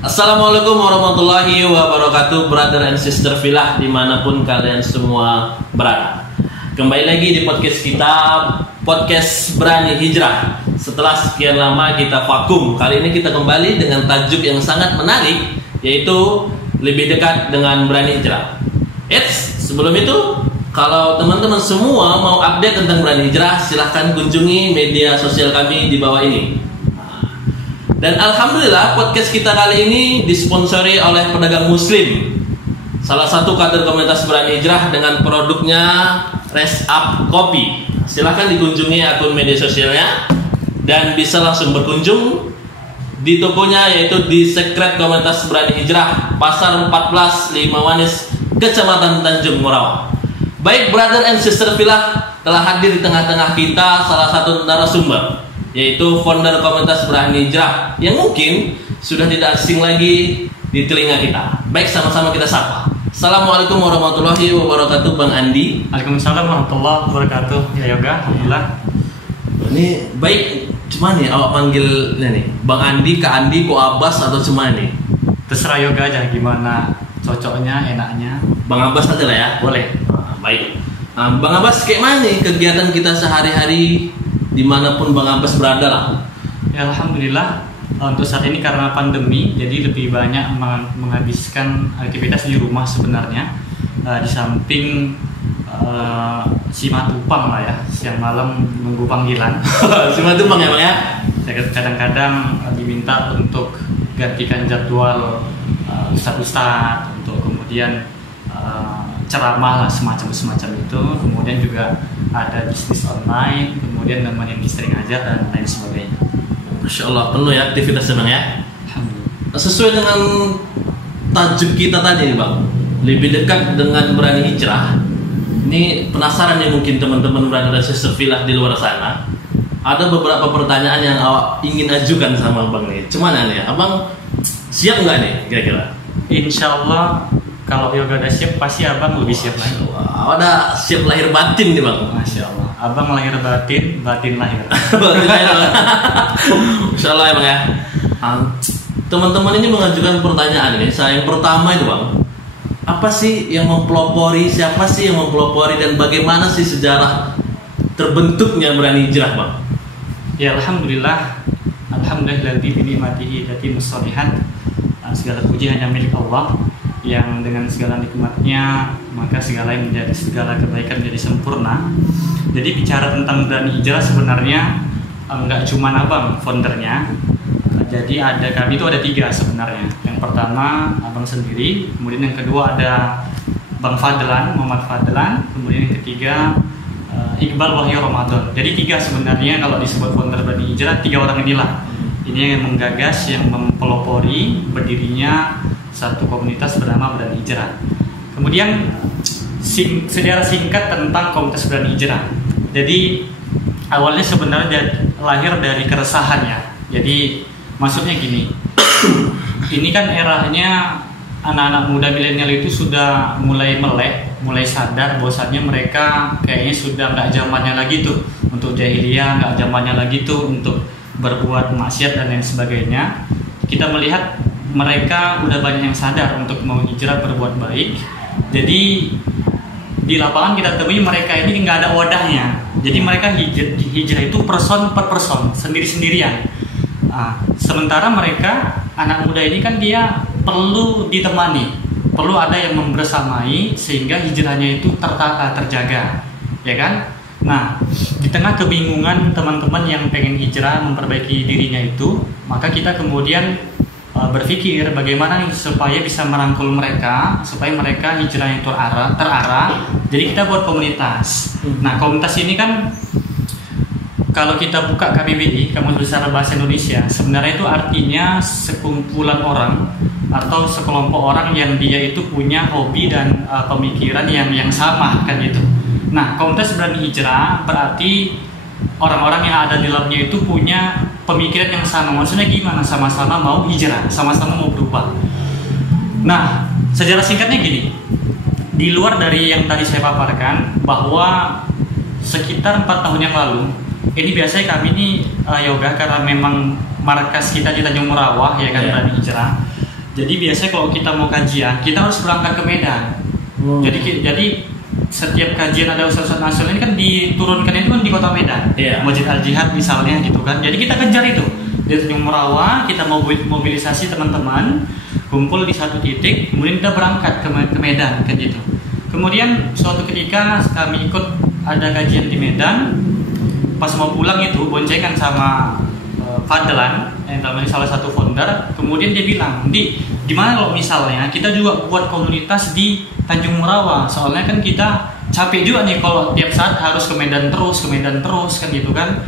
Assalamualaikum warahmatullahi wabarakatuh, brother and sister filah dimanapun kalian semua berada. Kembali lagi di podcast kita, podcast Berani Hijrah. Setelah sekian lama kita vakum, kali ini kita kembali dengan tajuk yang sangat menarik, yaitu lebih dekat dengan Berani Hijrah. Sebelum itu, kalau teman-teman semua mau update tentang Berani Hijrah, silahkan kunjungi media sosial kami di bawah ini. Dan alhamdulillah podcast kita kali ini disponsori oleh pedagang muslim, salah satu kader komunitas Berani Hijrah dengan produknya Rest Up Kopi. Silahkan dikunjungi akun media sosialnya dan bisa langsung berkunjung di tokonya, yaitu di Secret Komunitas Berani Hijrah, Pasar 14 Limawanis, Kecamatan Tanjung Morawa. Baik brother and sister filah, telah hadir di tengah-tengah kita salah satu narasumber, yaitu founder komunitas Berani Hijrah yang mungkin sudah tidak asing lagi di telinga kita. Baik, sama-sama kita sapa. Assalamualaikum warahmatullahi wabarakatuh, Bang Andi. Waalaikumsalam warahmatullahi wabarakatuh. Ya Yoga, alhamdulillah. Ini baik, cuman nih awak panggilnya nih Bang Andi, Kak Andi, Ko Abbas atau cuman nih? Terserah Yoga aja gimana cocoknya, enaknya. Bang Abbas aja lah ya. Boleh. Baik. Bang Abbas, kayak mana nih kegiatan kita sehari-hari dimanapun Bang Abbas berada lah? Ya alhamdulillah, untuk saat ini karena pandemi, jadi lebih banyak menghabiskan aktivitas di rumah sebenarnya. Di samping simatupang lah ya, siang malam nunggu panggilan. Simatupang ya Bang ya? Kadang-kadang diminta untuk gantikan jadwal ustadz-ustadz untuk kemudian ceramah lah, semacam itu. Kemudian juga ada bisnis online, kemudian nemenin istri ngajar dan lain sebagainya. Masya Allah, penuh ya aktivitasnya Bang ya. Sesuai dengan tajuk kita tadi nih Bang, lebih dekat dengan Berani Hijrah. Ini penasaran nih mungkin teman-teman brother dan sister filah di luar sana. Ada beberapa pertanyaan yang awak ingin ajukan sama Bang nih. Cuman nih, Abang siap nggak nih kira-kira? Insya Allah kalau Yoga udah siap, pasti Abang lebih siap lagi. Ada siap lahir batin nih Bang. Masya Allah, Abang lahir batin, batin lahir. Batin lahir. Masya Allah ya Bang ya. Teman-teman ini mengajukan pertanyaan ini. Saya yang pertama itu Bang, apa sih yang mempelopori, siapa sih yang mempelopori, dan bagaimana sih sejarah terbentuknya Berani Hijrah Bang? Ya alhamdulillah, alhamdulillahilladzi bi ni'matihi tatimmus shalihat. Segala puji hanya milik Allah, yang dengan segala nikmatnya maka segala kebaikan menjadi sempurna. Jadi bicara tentang Berani Hijrah sebenarnya enggak cuma Abang foundernya. Jadi kami itu ada 3 sebenarnya. Yang pertama Abang sendiri, kemudian yang kedua ada Bang Fadlan, Muhammad Fadlan, kemudian yang ketiga Iqbal Wahyu Ramadan. Jadi 3 sebenarnya kalau disebut founder Berani Hijrah, 3 orang inilah. Ini yang menggagas, yang mempelopori berdirinya satu komunitas bernama Berani Hijrah. Kemudian sejarah singkat tentang komunitas Berani Hijrah. Jadi awalnya sebenarnya lahir dari keresahan ya. Jadi maksudnya gini, ini kan eranya anak-anak muda milenial itu sudah mulai melek, mulai sadar bahwasannya mereka kayaknya sudah nggak zamannya lagi tuh untuk jahiliyah, nggak zamannya lagi tuh untuk berbuat maksiat dan lain sebagainya. Kita melihat mereka udah banyak yang sadar untuk mau hijrah berbuat baik. Jadi di lapangan kita temui mereka ini nggak ada wadahnya. Jadi mereka hijrah itu person per person, sendiri-sendirian. Sementara mereka anak muda ini kan dia perlu ditemani, perlu ada yang membersamai sehingga hijrahnya itu tertata, terjaga, ya kan? Nah, di tengah kebingungan teman-teman yang pengen hijrah memperbaiki dirinya itu, maka kita kemudian berpikir bagaimana nih supaya bisa merangkul mereka, supaya mereka hijrahnya terarah. Jadi kita buat komunitas. Nah, komunitas ini kan kalau kita buka KBBI, Kamus Besar Bahasa Indonesia, sebenarnya itu artinya sekumpulan orang atau sekelompok orang yang dia itu punya hobi dan pemikiran yang sama kan itu. Nah, komunitas Berani Hijrah berarti orang-orang yang ada di dalamnya itu punya pemikiran yang sama. Maksudnya gimana? Sama-sama mau hijrah, sama-sama mau berubah. Nah, sejarah singkatnya gini. Di luar dari yang tadi saya paparkan, bahwa sekitar 4 tahun yang lalu, ini biasanya kami ini Yoga, karena memang markas kita di Tanjung Morawa ya kan, Berani Hijrah. Jadi biasanya kalau kita mau kajian, kita harus berangkat ke Medan. Jadi setiap kajian ada Ustaz nasional ini kan diturunkan itu kan di kota Medan, Masjid Al Jihad misalnya gitu kan. Jadi kita kejar itu di Tanjung Merawa, kita mau mobilisasi teman-teman kumpul di satu titik, kemudian kita berangkat ke Medan kan gitu. Kemudian suatu ketika kami ikut ada kajian di Medan, pas mau pulang itu boncengan sama Fadlan yang namanya salah satu founder. Kemudian dia bilang, "Di gimana kalau misalnya kita juga buat komunitas di Tanjung Merawa, soalnya kan kita capek juga nih kalau tiap saat harus ke Medan terus kan gitu kan.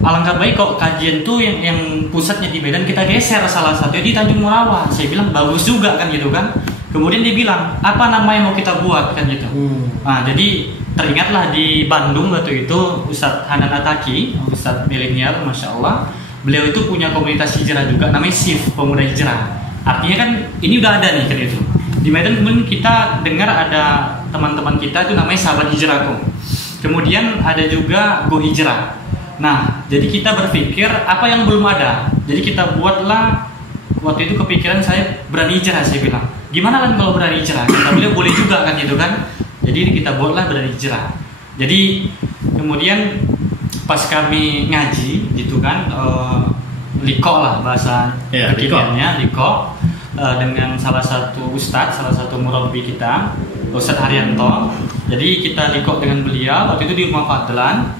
Alangkah baik kok kajian tuh yang pusatnya di Medan kita geser salah satunya di Tanjung Merawa." Saya bilang bagus juga kan gitu kan. Kemudian dia bilang, "Apa namanya mau kita buat?" kan gitu. Nah, jadi teringatlah di Bandung waktu itu Ustadz Hanan Ataki, Ustadz milenial, Masya Allah. Beliau itu punya komunitas hijrah juga, namanya SIF, Pemuda Hijrah. Artinya kan ini udah ada nih kan itu. Di Medan kemudian kita dengar ada teman-teman kita itu namanya Sahabat Hijrahku. Kemudian ada juga Go Hijrah. Nah, jadi kita berpikir apa yang belum ada. Jadi kita buatlah, waktu itu kepikiran saya berani hijrah, saya bilang. Gimana kan kalau berani hijrah? Kita beliau boleh juga kan gitu kan. Jadi kita buatlah berani hijrah. Jadi kemudian pas kami ngaji gitu kan, liko lah bahasa kekiniannya, liko dengan salah satu ustadz, salah satu murabi kita, Ustadz Haryanto. Jadi kita liko dengan beliau waktu itu di rumah Fadlan.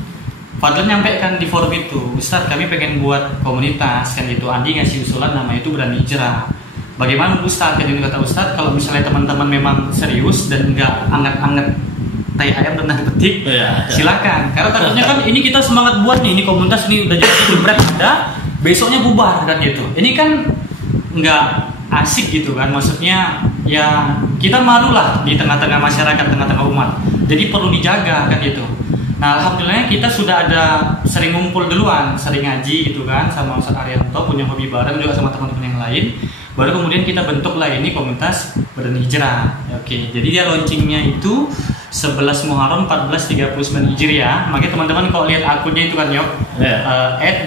Fadlan nyampaikan di forum itu, "Ustadz, kami pengen buat komunitas kan gitu. Andi ngasih usulan nama itu berani hijrah. Bagaimana Ustadz?" Jadi kata Ustadz, kalau misalnya teman-teman memang serius dan nggak anget-anget tai ayam dan tanda petik, silakan. Karena takutnya kan ini kita semangat buat nih, ini komunitas ini udah jadi jebret ada, besoknya bubar kan gitu. Ini kan nggak asik gitu kan, maksudnya ya kita malu lah di tengah-tengah masyarakat, tengah-tengah umat. Jadi perlu dijaga kan gitu. Nah, alhamdulillah kita sudah ada sering ngumpul duluan, sering ngaji gitu kan sama Ustadz Arianto, punya hobi bareng juga sama teman-teman yang lain. Baru kemudian kita bentuklah ini komunitas Berani Hijrah. Oke, jadi dia launchingnya itu 11 Muharram 1439 Hijriah. Makanya teman-teman kalau lihat akunnya itu kan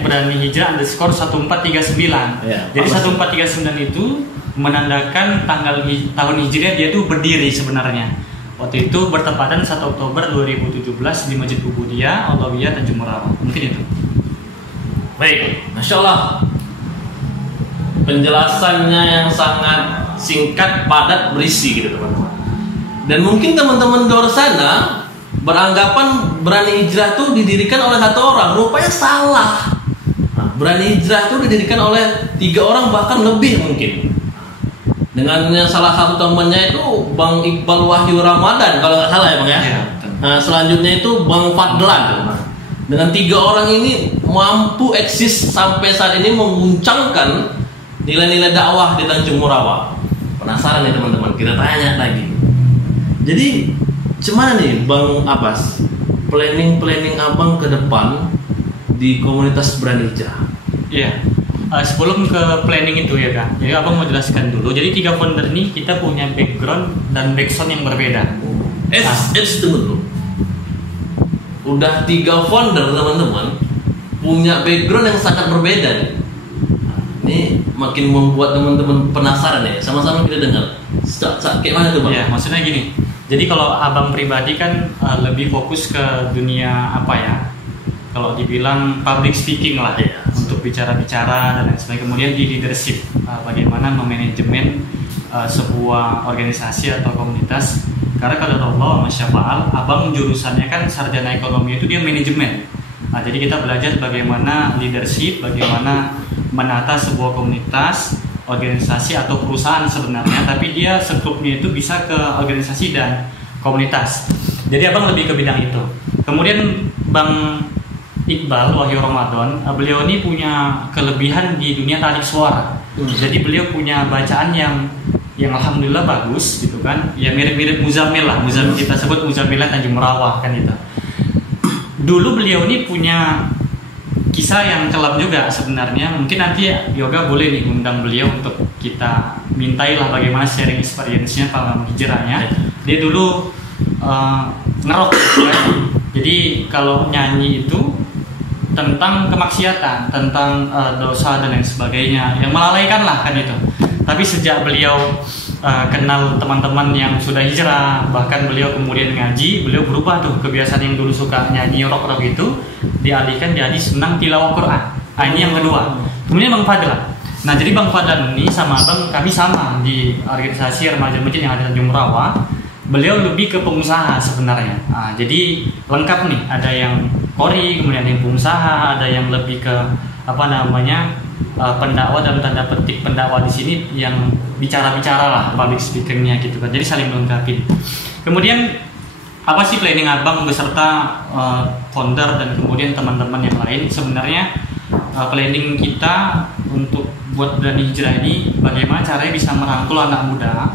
@berani-hijrah_1439. Jadi 1439 itu menandakan tahun Hijriah dia tuh berdiri sebenarnya. Waktu itu bertepatan 1 Oktober 2017 di Masjid Ubudiyah Alawiyah Tanjung Merawa. Mungkin itu. Baik, Masya Allah. Penjelasannya yang sangat singkat, padat, berisi gitu teman-teman. Dan mungkin teman-teman di luar sana beranggapan Berani Hijrah itu didirikan oleh satu orang. Rupanya salah. Berani Hijrah itu didirikan oleh 3 orang bahkan lebih mungkin. Dengan salah satu temannya itu Bang Iqbal Wahyu Ramadan kalau nggak salah ya Bang ya. Nah, selanjutnya itu Bang Fadlan. Dengan 3 orang ini mampu eksis sampai saat ini memuncangkan nilai-nilai dakwah di Tanjung Merawa. Penasaran nih teman-teman, kita tanya lagi. Jadi, gimana nih Bang Abbas? Planning Abang ke depan di komunitas Berani Hijrah? Iya. Sebelum ke planning itu ya kan, jadi abang mau jelaskan dulu. Jadi 3 founder ini kita punya background dan background yang berbeda. Tunggu dulu. Udah 3 founder teman-teman punya background yang sangat berbeda nih. Ini makin membuat teman-teman penasaran ya. Sama-sama kita dengar. Kayak mana tuh Bang? Ya, maksudnya gini. Jadi kalau abang pribadi kan lebih fokus ke dunia apa ya? Kalau dibilang public speaking lah ya, untuk bicara-bicara dan lain sebagainya. Kemudian di leadership, bagaimana memanajemen sebuah organisasi atau komunitas. Karena kalau Allah Masya Allah, abang jurusannya kan sarjana ekonomi itu dia manajemen. Nah, jadi kita belajar bagaimana leadership, bagaimana menata sebuah komunitas, organisasi atau perusahaan sebenarnya. Tapi dia skupnya itu bisa ke organisasi dan komunitas. Jadi abang lebih ke bidang itu. Kemudian Bang Iqbal Wahyu Ramadan, beliau ini punya kelebihan di dunia tarik suara. Jadi beliau punya bacaan yang alhamdulillah bagus gitu kan. Ya mirip-mirip Muzammil lah. Muzammil kita sebut Muzammil Tanjung Merawah kan gitu. Dulu beliau ini punya kisah yang kelam juga sebenarnya. Mungkin nanti Yoga boleh nih undang beliau untuk kita mintailah bagaimana sharing experience-nya pengalaman hijrahnya. Dia dulu ngerok gitu kan. Jadi kalau nyanyi itu tentang kemaksiatan, tentang dosa dan lain sebagainya, yang melalaikan lah kan itu. Tapi sejak beliau kenal teman-teman yang sudah hijrah, bahkan beliau kemudian ngaji, beliau berubah tuh kebiasaan yang dulu suka nyanyi rock itu dialihkan jadi senang tilawah Quran. Ini yang kedua. Kemudian Bang Fadlan. Nah, jadi Bang Fadlan ini sama Bang kami sama di organisasi remaja masjid yang ada di Tanjung Merawa. Beliau lebih ke pengusaha sebenarnya. Jadi lengkap nih, ada yang kori, kemudian yang pengusaha, ada yang lebih ke pendakwah dalam tanda petik pendakwah di sini yang bicara-bicara lah, public speakingnya gitu kan. Jadi saling melengkapi. Kemudian apa sih planning Abang beserta founder dan kemudian teman-teman yang lain? Sebenarnya planning kita untuk buat Berani Hijrah ini bagaimana caranya bisa merangkul anak muda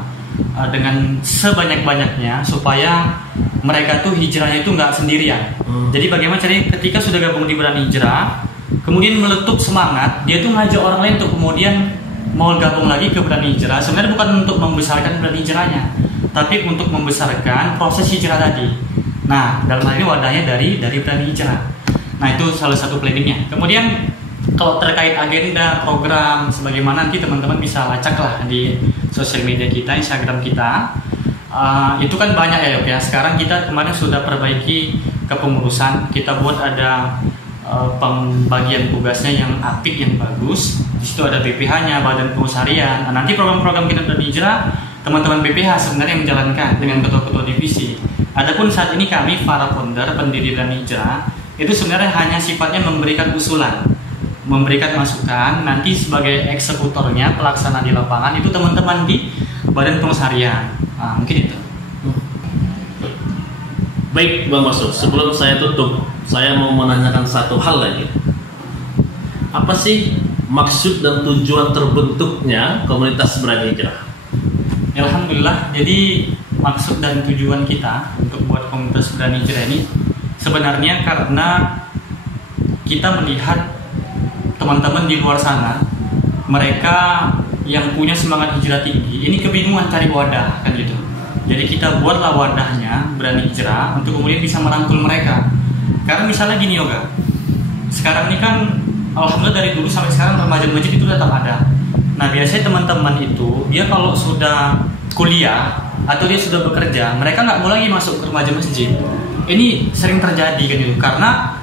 dengan sebanyak-banyaknya supaya mereka tuh hijrahnya itu nggak sendirian. Jadi bagaimana caranya ketika sudah gabung di Berani Hijrah, kemudian meletup semangat, dia tuh ngajak orang lain untuk kemudian mau gabung lagi ke Berani Hijrah. Sebenarnya bukan untuk membesarkan Berani Hijrahnya, tapi untuk membesarkan proses hijrah tadi. Nah, dalam hal ini wadahnya dari Berani Hijrah. Nah, itu salah satu planningnya. Kemudian kalau terkait agenda, program, sebagaimana nanti teman-teman bisa lacak lah di sosial media kita, Instagram kita. Itu kan banyak ya. Sekarang kita kemarin sudah perbaiki kepengurusan. Kita buat ada pembagian tugasnya yang apik, yang bagus. Di situ ada BPH-nya, Badan Pengusaha Harian. Nah, nanti program-program kita Berani Hijrah, teman-teman BPH sebenarnya menjalankan dengan ketua-ketua divisi. Adapun saat ini kami para founder pendiri Berani Hijrah itu sebenarnya hanya sifatnya memberikan usulan, memberikan masukan. Nanti sebagai eksekutornya, pelaksana di lapangan itu teman-teman di Badan Pengusaha Harian. Mungkin itu. Baik Bang Masud, sebelum saya tutup, saya mau menanyakan satu hal lagi. Apa sih maksud dan tujuan terbentuknya komunitas Berani Hijrah? Alhamdulillah, jadi maksud dan tujuan kita untuk buat komunitas Berani Hijrah ini sebenarnya karena kita melihat teman-teman di luar sana, mereka yang punya semangat hijrah tinggi, ini kebingungan cari wadah kan gitu. Jadi kita buatlah wadahnya Berani Hijrah untuk kemudian bisa merangkul mereka. Karena misalnya gini Yoga, sekarang ini kan alhamdulillah dari dulu sampai sekarang remaja masjid itu tetap ada. Nah, biasanya teman-teman itu dia kalau sudah kuliah atau dia sudah bekerja, mereka nggak mau lagi masuk ke remaja masjid. Ini sering terjadi kan gitu, karena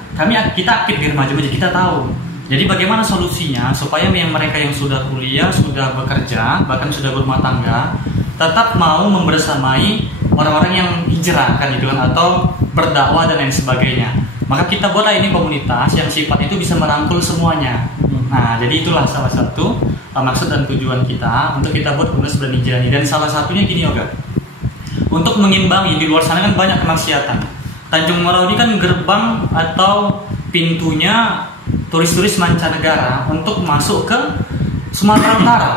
kita aktif di remaja masjid, kita tahu. Jadi bagaimana solusinya supaya mereka yang sudah kuliah, sudah bekerja, bahkan sudah berumah tangga, tetap mau membersamai orang-orang yang hijrah kan gitu kan, atau berdakwah dan lain sebagainya. Maka kita buatlah ini komunitas yang sifat itu bisa merangkul semuanya. Nah, jadi itulah salah satu maksud dan tujuan kita untuk kita buat komunitas Berani Hijrah ini. Dan salah satunya gini Yoga, untuk mengimbangi, di luar sana kan banyak kemaksiatan. Tanjung Merawa ini kan gerbang atau pintunya turis-turis mancanegara untuk masuk ke Sumatera Utara.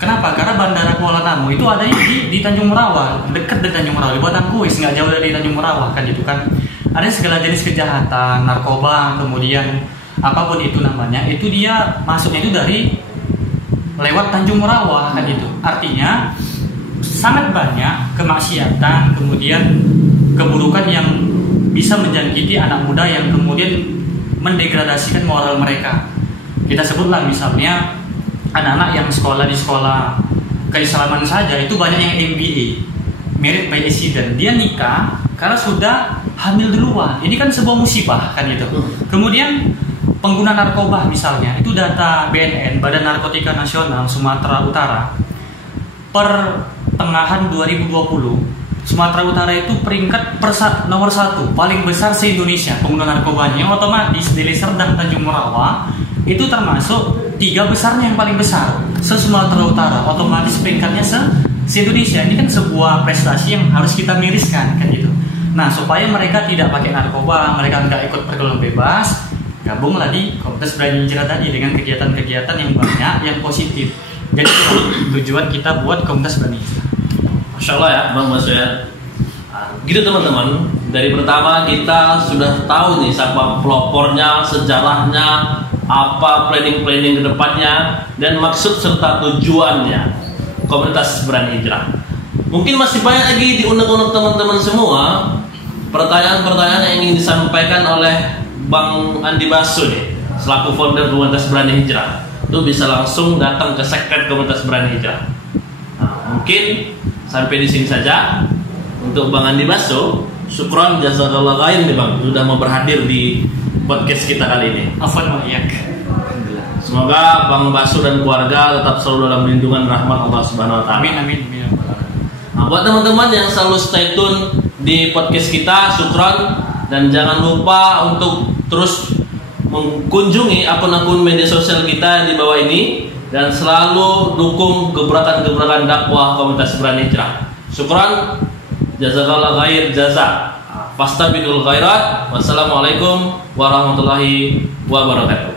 Kenapa? Karena Bandara Kuala Namu itu adanya di Tanjung Merawa, dekat dengan Tanjung Merawa, di Batang Kuis, nggak jauh dari Tanjung Merawa kan itu kan. Ada segala jenis kejahatan, narkoba, kemudian apapun itu namanya, itu dia masuknya itu dari lewat Tanjung Merawa kan itu. Artinya sangat banyak kemaksiatan, kemudian keburukan yang bisa menjangkiti anak muda yang kemudian mendegradasikan moral mereka. Kita sebutlah misalnya anak-anak yang sekolah di sekolah keislaman saja itu banyak yang MBA, married by accident. Dia nikah karena sudah hamil duluan. Ini kan sebuah musibah kan itu. Kemudian pengguna narkoba misalnya, itu data BNN, Badan Narkotika Nasional Sumatera Utara, pertengahan 2020 Sumatera Utara itu peringkat nomor 1 paling besar se-Indonesia pengguna narkobanya. Otomatis Deli Serdang, Tanjung Merawa itu termasuk 3 besarnya yang paling besar se-Sumatera Utara. Otomatis peringkatnya se-Indonesia. Ini kan sebuah prestasi yang harus kita miriskan kan gitu. Nah, supaya mereka tidak pakai narkoba, mereka nggak ikut pergaulan bebas, gabunglah di komunitas Berani Hijrah tadi dengan kegiatan-kegiatan yang banyak, yang positif. Jadi tujuan kita buat komunitas Berani Hijrah. Masya Allah ya Bang Mas ya. Gitu teman-teman, dari pertama kita sudah tahu nih siapa pelopornya, sejarahnya, apa planning-planning ke depannya, dan maksud serta tujuannya komunitas Berani Hijrah. Mungkin masih banyak lagi diunek-unek teman-teman semua pertanyaan-pertanyaan yang ingin disampaikan oleh Bang Andi Basu nih, selaku founder komunitas Berani Hijrah. itu bisa langsung datang ke sekret komunitas Berani Hijrah. Nah, mungkin sampai di sini saja untuk Bang Andi Basso. Syukron jazakallah khair nih Bang, sudah mau berhadir di podcast kita kali ini. Afwan wa iyyak. Semoga Bang Basso dan keluarga tetap selalu dalam lindungan rahmat Allah Subhanahu wa taala. Amin amin amin. Nah, buat teman-teman yang selalu stay tune di podcast kita, syukron, dan jangan lupa untuk terus mengunjungi akun-akun media sosial kita di bawah ini dan selalu dukung gebrakan-gebrakan dakwah komunitas Berani Hijrah. Syukran, jazakallah khair jaza. Fastabiqul khairat. Wassalamualaikum warahmatullahi wabarakatuh.